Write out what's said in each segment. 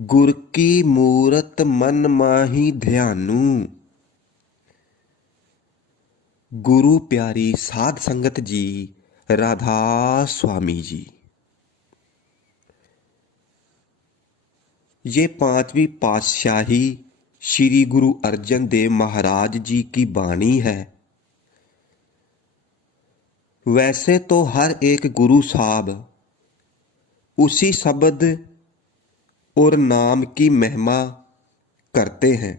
गुर की मूरत मन माहि ध्यानू। गुरु प्यारी साध संगत जी, राधा स्वामी जी। ये पांचवी पातशाही श्री गुरु अर्जन देव महाराज जी की वाणी है। वैसे तो हर एक गुरु साहब उसी शब्द और नाम की महिमा करते हैं,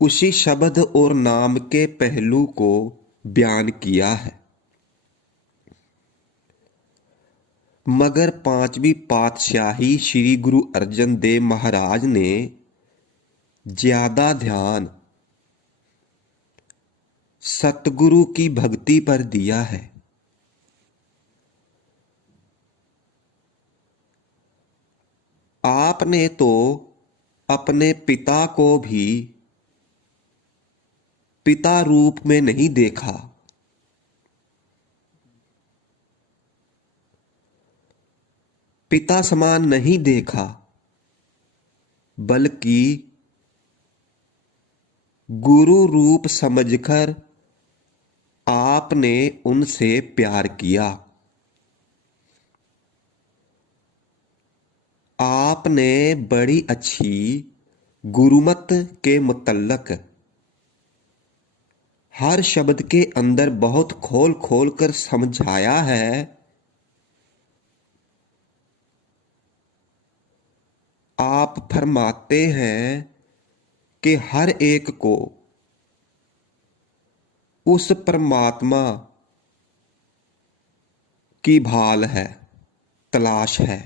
उसी शब्द और नाम के पहलू को बयान किया है। मगर पांचवी पातशाही श्री गुरु अर्जन देव महाराज ने ज्यादा ध्यान सतगुरु की भक्ति पर दिया है। आपने तो अपने पिता को भी पिता रूप में नहीं देखा, पिता समान नहीं देखा, बल्कि गुरु रूप समझकर आपने उनसे प्यार किया। आपने बड़ी अच्छी गुरुमत के मुतल्लक हर शब्द के अंदर बहुत खोल खोल कर समझाया है। आप फरमाते हैं कि हर एक को उस परमात्मा की भाल है, तलाश है।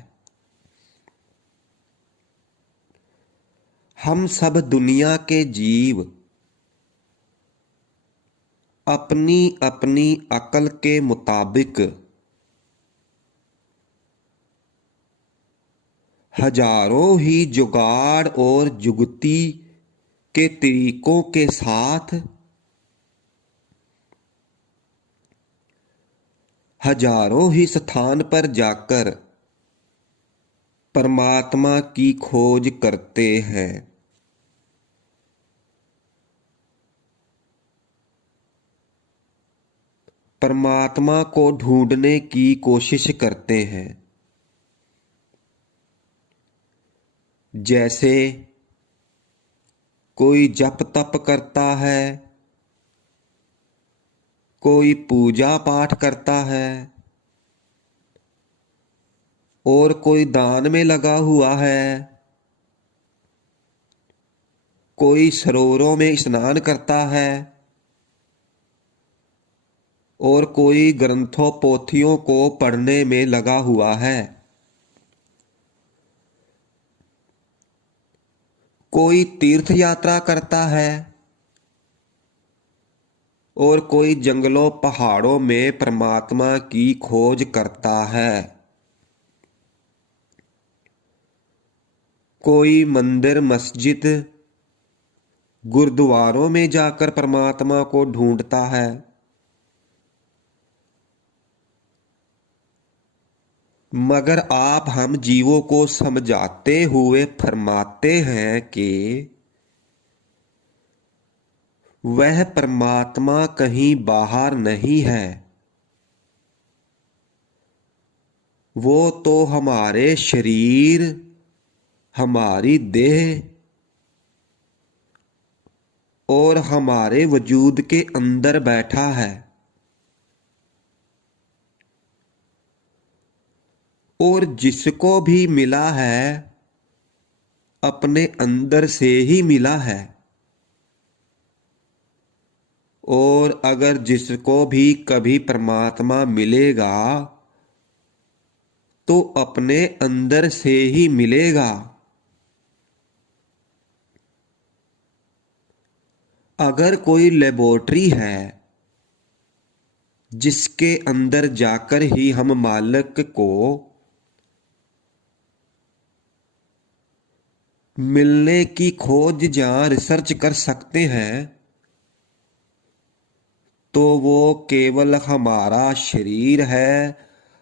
हम सब दुनिया के जीव अपनी अपनी अकल के मुताबिक हजारों ही जुगाड़ और जुगती के तरीकों के साथ हजारों ही स्थान पर जाकर परमात्मा की खोज करते हैं। परमात्मा को ढूंढने की कोशिश करते हैं। जैसे कोई जप तप करता है, कोई पूजा पाठ करता है, और कोई दान में लगा हुआ है, कोई सरोवरों में स्नान करता है, और कोई ग्रंथों पोथियों को पढ़ने में लगा हुआ है। कोई तीर्थ यात्रा करता है और कोई जंगलों पहाड़ों में परमात्मा की खोज करता है। कोई मंदिर मस्जिद गुरुद्वारों में जाकर परमात्मा को ढूंढता है। मगर आप हम जीवों को समझाते हुए फरमाते हैं कि वह परमात्मा कहीं बाहर नहीं है, वो तो हमारे शरीर, हमारी देह और हमारे वजूद के अंदर बैठा है। और जिसको भी मिला है अपने अंदर से ही मिला है, और अगर जिसको भी कभी परमात्मा मिलेगा तो अपने अंदर से ही मिलेगा। अगर कोई लेबोरेटरी है जिसके अंदर जाकर ही हम मालिक को मिलने की खोज या रिसर्च कर सकते हैं, तो वो केवल हमारा शरीर है,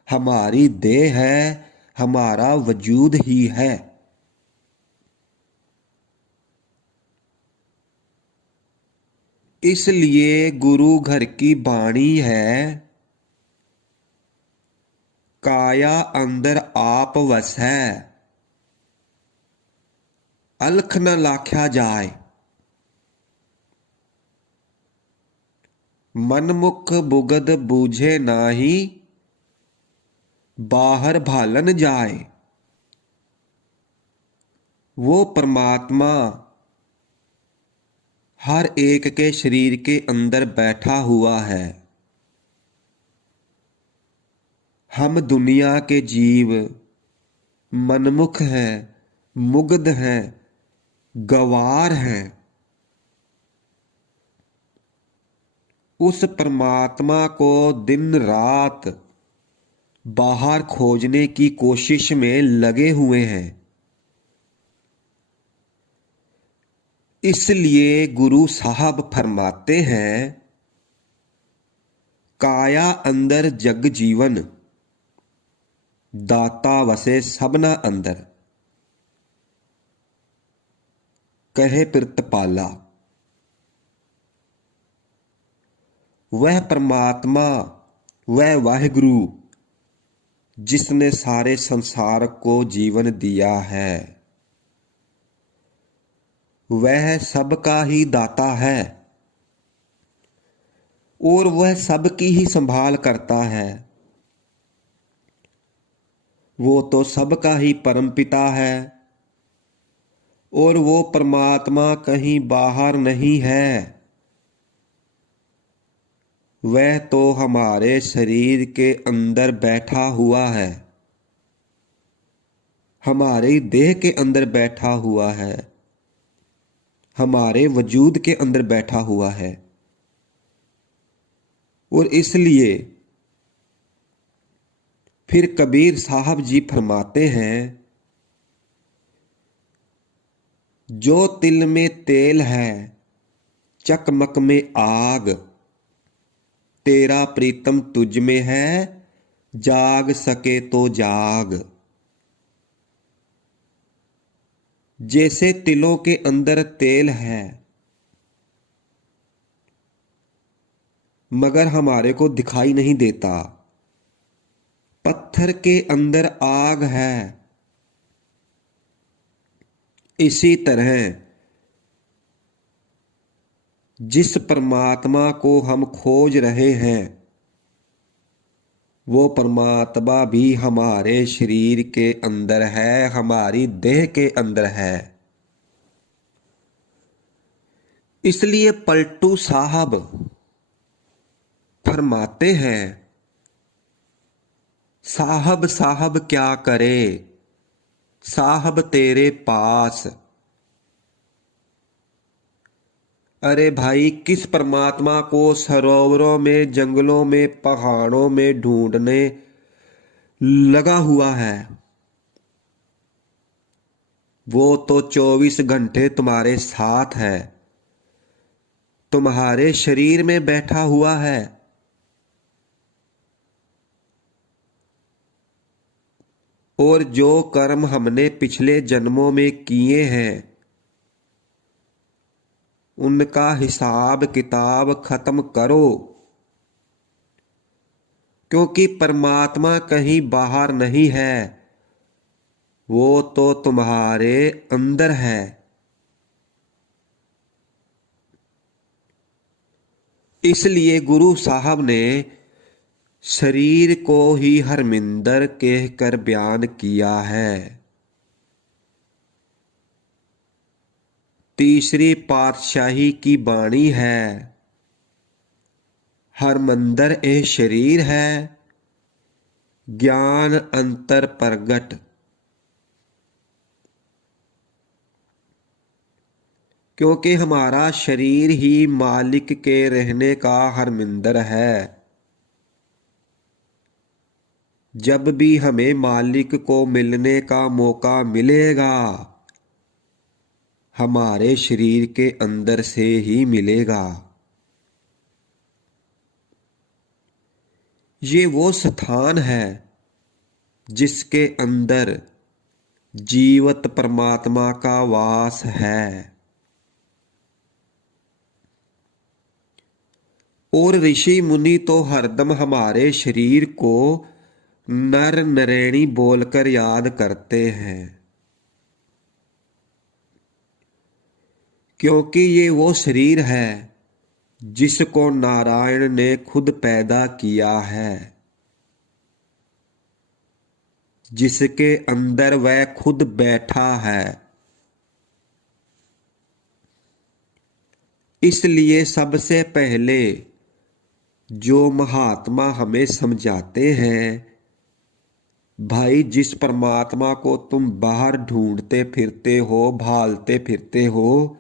हमारी देह है, हमारा वजूद ही है। इसलिए गुरु घर की बाणी है, काया अंदर आप वस है, अलख न लाख्या जाए। मनमुख बुगद बूझे नाही, बाहर भालन जाए। वो परमात्मा हर एक के शरीर के अंदर बैठा हुआ है। हम दुनिया के जीव मनमुख हैं, मुग्ध हैं, गवार हैं। उस परमात्मा को दिन रात बाहर खोजने की कोशिश में लगे हुए हैं। इसलिए गुरु साहब फरमाते हैं, काया अंदर जग जीवन, दाता वसे सबना अंदर। कहे प्रितपाला, वह परमात्मा, वह वाहिगुरु जिसने सारे संसार को जीवन दिया है, वह सबका ही दाता है और वह सबकी ही संभाल करता है। वो तो सबका ही परमपिता है और वो परमात्मा कहीं बाहर नहीं है। वह तो हमारे शरीर के अंदर बैठा हुआ है, हमारे देह के अंदर बैठा हुआ है, हमारे वजूद के अंदर बैठा हुआ है। और इसलिए फिर कबीर साहब जी फरमाते हैं, जो तिल में तेल है चकमक में आग, तेरा प्रीतम तुझ में है, जाग सके तो जाग। जैसे तिलों के अंदर तेल है मगर हमारे को दिखाई नहीं देता, पत्थर के अंदर आग है, इसी तरह जिस परमात्मा को हम खोज रहे हैं वो परमात्मा भी हमारे शरीर के अंदर है, हमारी देह के अंदर है। इसलिए पलटू साहब फरमाते हैं, साहब साहब क्या करे, साहब तेरे पास। अरे भाई, किस परमात्मा को सरोवरों में, जंगलों में, पहाड़ों में ढूंढने लगा हुआ है? वो तो 24 घंटे तुम्हारे साथ है, तुम्हारे शरीर में बैठा हुआ है। और जो कर्म हमने पिछले जन्मों में किए हैं उनका हिसाब किताब खत्म करो, क्योंकि परमात्मा कहीं बाहर नहीं है, वो तो तुम्हारे अंदर है। इसलिए गुरु साहब ने शरीर को ही हरमिंदर कहकर बयान किया है। तीसरी पातशाही की बाणी है, हरमंदर ए शरीर है, ज्ञान अंतर प्रगट। क्योंकि हमारा शरीर ही मालिक के रहने का हरमिंदर है। जब भी हमें मालिक को मिलने का मौका मिलेगा हमारे शरीर के अंदर से ही मिलेगा। ये वो स्थान है जिसके अंदर जीवत परमात्मा का वास है। और ऋषि मुनि तो हरदम हमारे शरीर को नर नरैणी बोलकर याद करते हैं, क्योंकि ये वो शरीर है जिसको नारायण ने खुद पैदा किया है, जिसके अंदर वह खुद बैठा है। इसलिए सबसे पहले जो महात्मा हमें समझाते हैं, भाई जिस परमात्मा को तुम बाहर ढूंढते फिरते हो, भालते फिरते हो,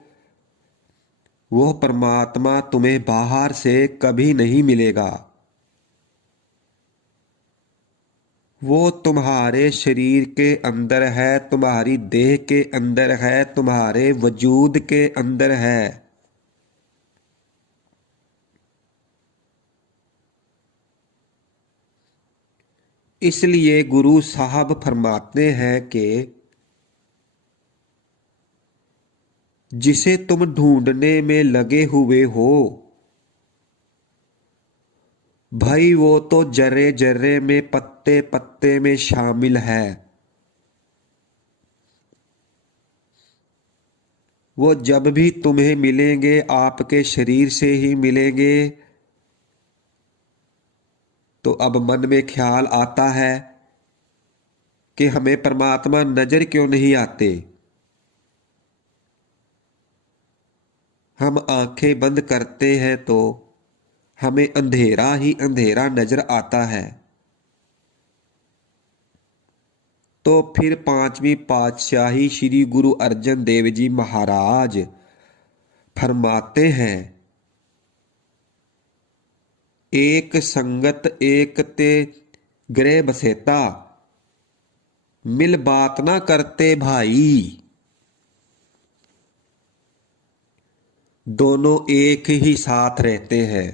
वो परमात्मा तुम्हें बाहर से कभी नहीं मिलेगा। वो तुम्हारे शरीर के अंदर है, तुम्हारी देह के अंदर है, तुम्हारे वजूद के अंदर है। इसलिए गुरु साहब फरमाते हैं कि जिसे तुम ढूंढने में लगे हुए हो, भाई वो तो जर्रे जर्रे में, पत्ते पत्ते में शामिल है। वो जब भी तुम्हें मिलेंगे आपके शरीर से ही मिलेंगे। तो अब मन में ख्याल आता है कि हमें परमात्मा नजर क्यों नहीं आते। हम आंखें बंद करते हैं तो हमें अंधेरा ही अंधेरा नजर आता है। तो फिर पांचवी पातशाही श्री गुरु अर्जन देव जी महाराज फरमाते हैं, एक संगत एक ते गृह बसेता, मिल बात ना करते भाई। दोनों एक ही साथ रहते हैं,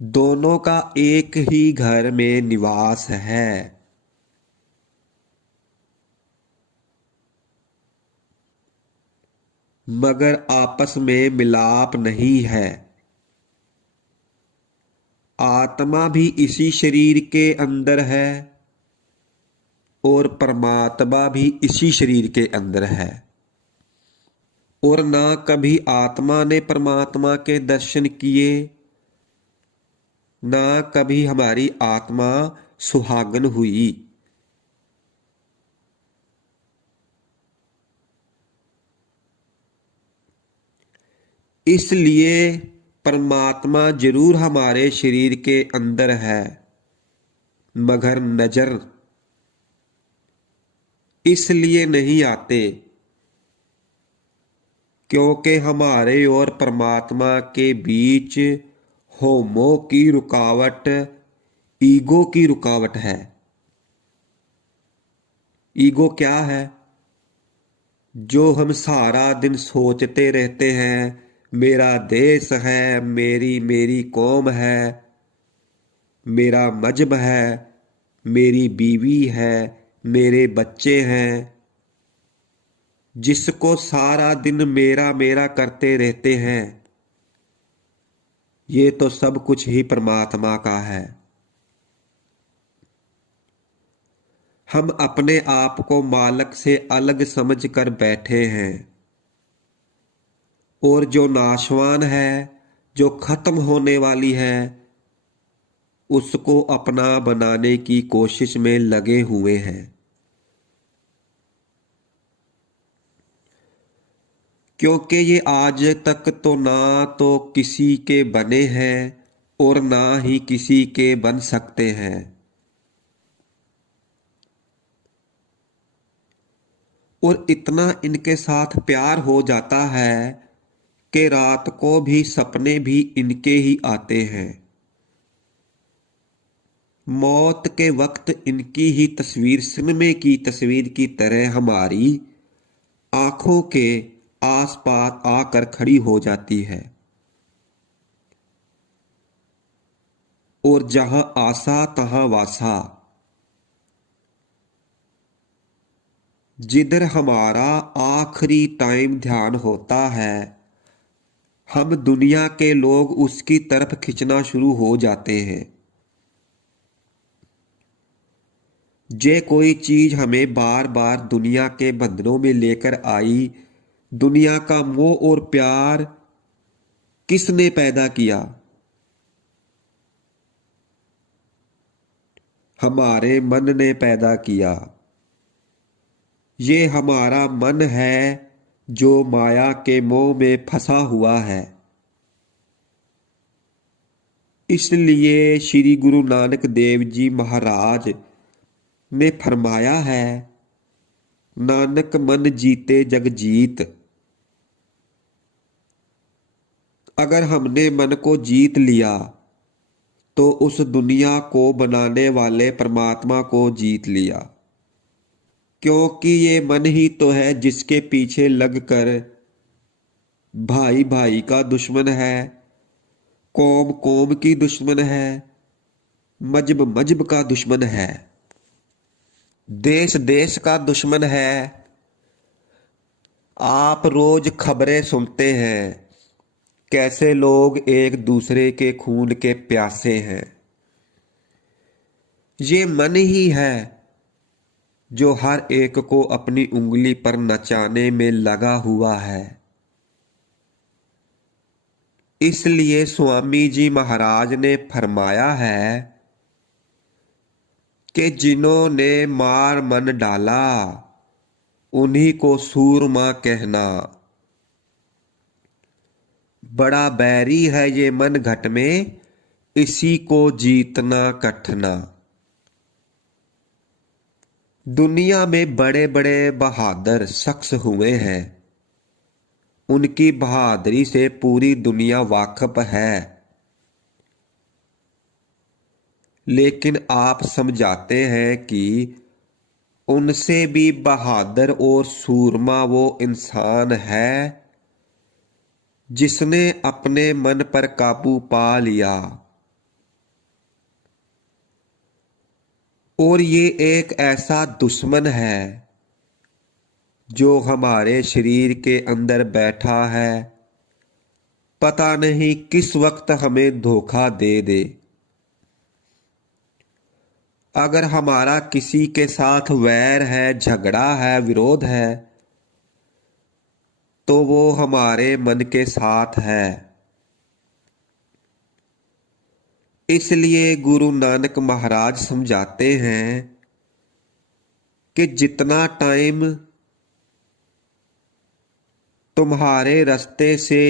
दोनों का एक ही घर में निवास है। मगर आपस में मिलाप नहीं है। आत्मा भी इसी शरीर के अंदर है और परमात्मा भी इसी शरीर के अंदर है। और ना कभी आत्मा ने परमात्मा के दर्शन किए, ना कभी हमारी आत्मा सुहागन हुई। इसलिए परमात्मा जरूर हमारे शरीर के अंदर है, मगर नजर इसलिए नहीं आते क्योंकि हमारे और परमात्मा के बीच होमो की रुकावट, ईगो की रुकावट है। ईगो क्या है? जो हम सारा दिन सोचते रहते हैं, मेरा देश है, मेरी मेरी कौम है, मेरा मजहब है, मेरी बीवी है, मेरे बच्चे हैं। जिसको सारा दिन मेरा मेरा करते रहते हैं, ये तो सब कुछ ही परमात्मा का है। हम अपने आप को मालिक से अलग समझ कर बैठे हैं, और जो नाशवान है, जो खत्म होने वाली है, उसको अपना बनाने की कोशिश में लगे हुए हैं। क्योंकि ये आज तक तो ना तो किसी के बने हैं और ना ही किसी के बन सकते हैं। और इतना इनके साथ प्यार हो जाता है कि रात को भी सपने भी इनके ही आते हैं। मौत के वक्त इनकी ही तस्वीर सिनेमे की तस्वीर की तरह हमारी आंखों के आसपास आकर खड़ी हो जाती है। और जहां आसा तहां वासा। जिधर हमारा आखिरी टाइम ध्यान होता है, हम दुनिया के लोग उसकी तरफ खिंचना शुरू हो जाते हैं। जे कोई चीज हमें बार बार दुनिया के बंधनों में लेकर आई, दुनिया का मोह और प्यार किसने पैदा किया? हमारे मन ने पैदा किया। ये हमारा मन है जो माया के मोह में फंसा हुआ है। इसलिए श्री गुरु नानक देव जी महाराज ने फरमाया है, नानक मन जीते जग जीत। अगर हमने मन को जीत लिया तो उस दुनिया को बनाने वाले परमात्मा को जीत लिया, क्योंकि ये मन ही तो है जिसके पीछे लगकर भाई भाई का दुश्मन है, कौम कौम की दुश्मन है, मजहब मजहब का दुश्मन है, देश देश का दुश्मन है। आप रोज खबरें सुनते हैं कैसे लोग एक दूसरे के खून के प्यासे हैं। ये मन ही है जो हर एक को अपनी उंगली पर नचाने में लगा हुआ है। इसलिए स्वामी जी महाराज ने फरमाया है कि जिन्होंने मार मन डाला उन्हीं को सूरमा कहना। बड़ा बैरी है ये मन घट में, इसी को जीतना कठना। दुनिया में बड़े बड़े बहादुर शख्स हुए हैं, उनकी बहादुरी से पूरी दुनिया वाकिफ है, लेकिन आप समझाते हैं कि उनसे भी बहादुर और सूरमा वो इंसान है जिसने अपने मन पर काबू पा लिया। और ये एक ऐसा दुश्मन है जो हमारे शरीर के अंदर बैठा है, पता नहीं किस वक्त हमें धोखा दे दे। अगर हमारा किसी के साथ वैर है, झगड़ा है, विरोध है, तो वो हमारे मन के साथ है। इसलिए गुरु नानक महाराज समझाते हैं कि जितना टाइम तुम्हारे रास्ते से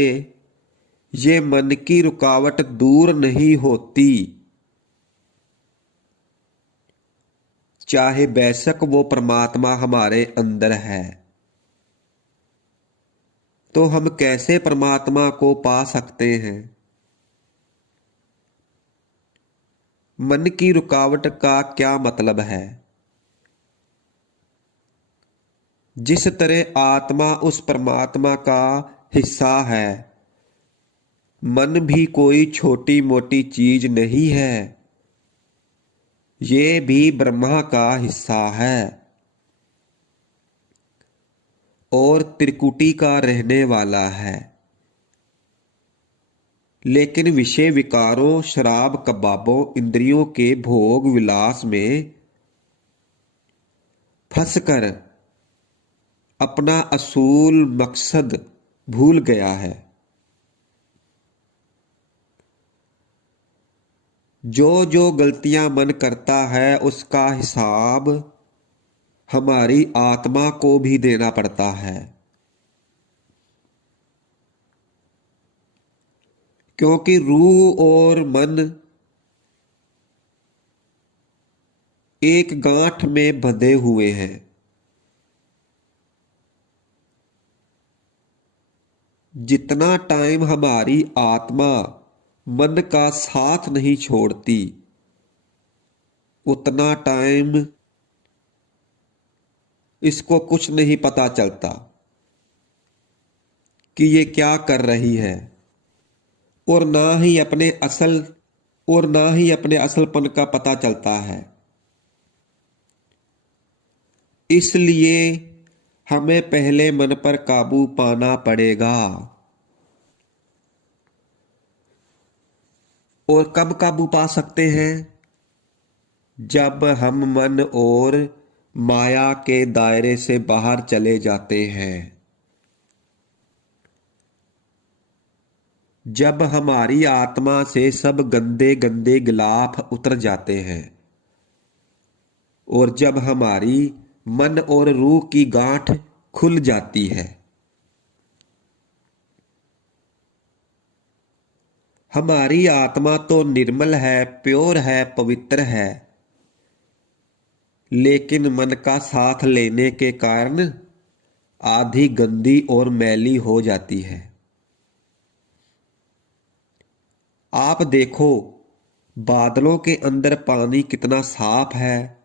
ये मन की रुकावट दूर नहीं होती, चाहे बेशक वो परमात्मा हमारे अंदर है, तो हम कैसे परमात्मा को पा सकते हैं? मन की रुकावट का क्या मतलब है? जिस तरह आत्मा उस परमात्मा का हिस्सा है, मन भी कोई छोटी मोटी चीज नहीं है, ये भी ब्रह्मा का हिस्सा है और त्रिकुटी का रहने वाला है। लेकिन विषय विकारों, शराब कबाबों, इंद्रियों के भोग विलास में फंसकर अपना असूल मकसद भूल गया है। जो जो गलतियां मन करता है उसका हिसाब हमारी आत्मा को भी देना पड़ता है, क्योंकि रूह और मन एक गांठ में बंधे हुए हैं। जितना टाइम हमारी आत्मा मन का साथ नहीं छोड़ती, उतना टाइम इसको कुछ नहीं पता चलता कि ये क्या कर रही है, और ना ही अपने असल और ना ही अपने असलपन का पता चलता है। इसलिए हमें पहले मन पर काबू पाना पड़ेगा। और कब काबू पा सकते हैं? जब हम मन और माया के दायरे से बाहर चले जाते हैं, जब हमारी आत्मा से सब गंदे गंदे गिलाफ उतर जाते हैं, और जब हमारी मन और रूह की गांठ खुल जाती है। हमारी आत्मा तो निर्मल है, प्योर है, पवित्र है, लेकिन मन का साथ लेने के कारण आधी गंदी और मैली हो जाती है। आप देखो, बादलों के अंदर पानी कितना साफ है,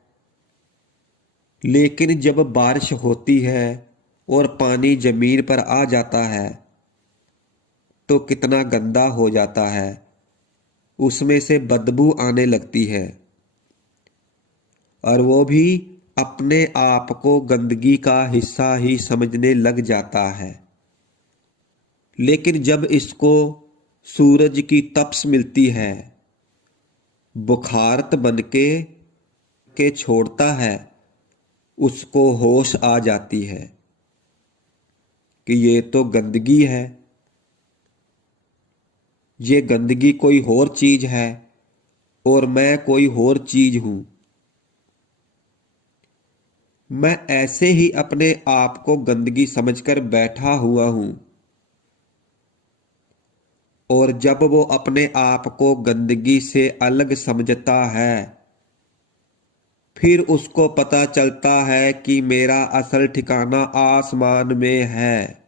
लेकिन जब बारिश होती है और पानी जमीन पर आ जाता है तो कितना गंदा हो जाता है। उसमें से बदबू आने लगती है, और वो भी अपने आप को गंदगी का हिस्सा ही समझने लग जाता है। लेकिन जब इसको सूरज की तपश मिलती है, बुखारत बनके छोड़ता है, उसको होश आ जाती है कि ये तो गंदगी है, ये गंदगी कोई और चीज है और मैं कोई और चीज हूं। मैं ऐसे ही अपने आप को गंदगी समझकर बैठा हुआ हूं। और जब वो अपने आप को गंदगी से अलग समझता है, फिर उसको पता चलता है कि मेरा असल ठिकाना आसमान में है।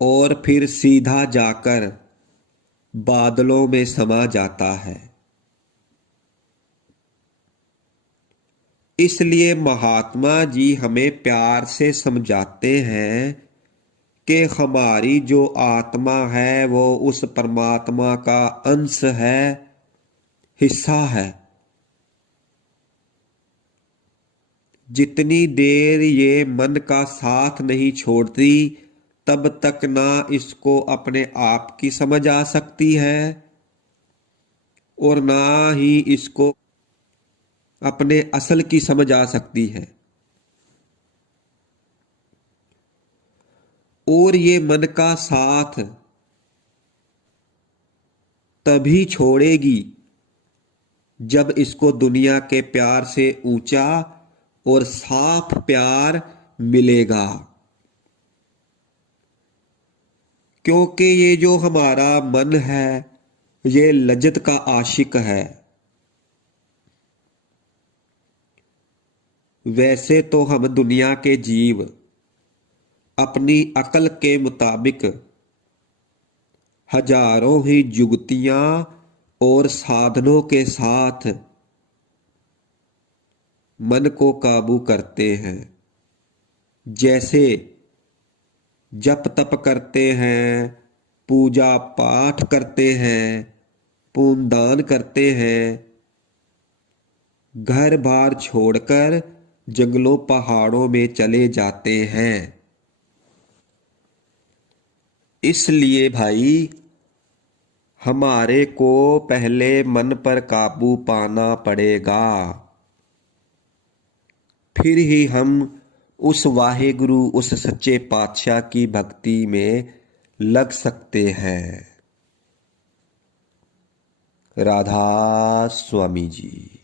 और फिर सीधा जाकर बादलों में समा जाता है। इसलिए महात्मा जी हमें प्यार से समझाते हैं कि हमारी जो आत्मा है वो उस परमात्मा का अंश है, हिस्सा है। जितनी देर ये मन का साथ नहीं छोड़ती, तब तक ना इसको अपने आप की समझ आ सकती है और ना ही इसको अपने असल की समझ आ सकती है। और ये मन का साथ तभी छोड़ेगी जब इसको दुनिया के प्यार से ऊंचा और साफ प्यार मिलेगा। क्योंकि ये जो हमारा मन है, ये लज्जत का आशिक है। वैसे तो हम दुनिया के जीव अपनी अकल के मुताबिक हजारों ही जुगतियां और साधनों के साथ मन को काबू करते हैं। जैसे जप तप करते हैं, पूजा पाठ करते हैं, पुण्य दान करते हैं, घर बार छोड़कर जंगलों पहाड़ों में चले जाते हैं। इसलिए भाई, हमारे को पहले मन पर काबू पाना पड़ेगा, फिर ही हम उस वाहेगुरु, उस सच्चे पातशाह की भक्ति में लग सकते हैं। राधा स्वामी जी।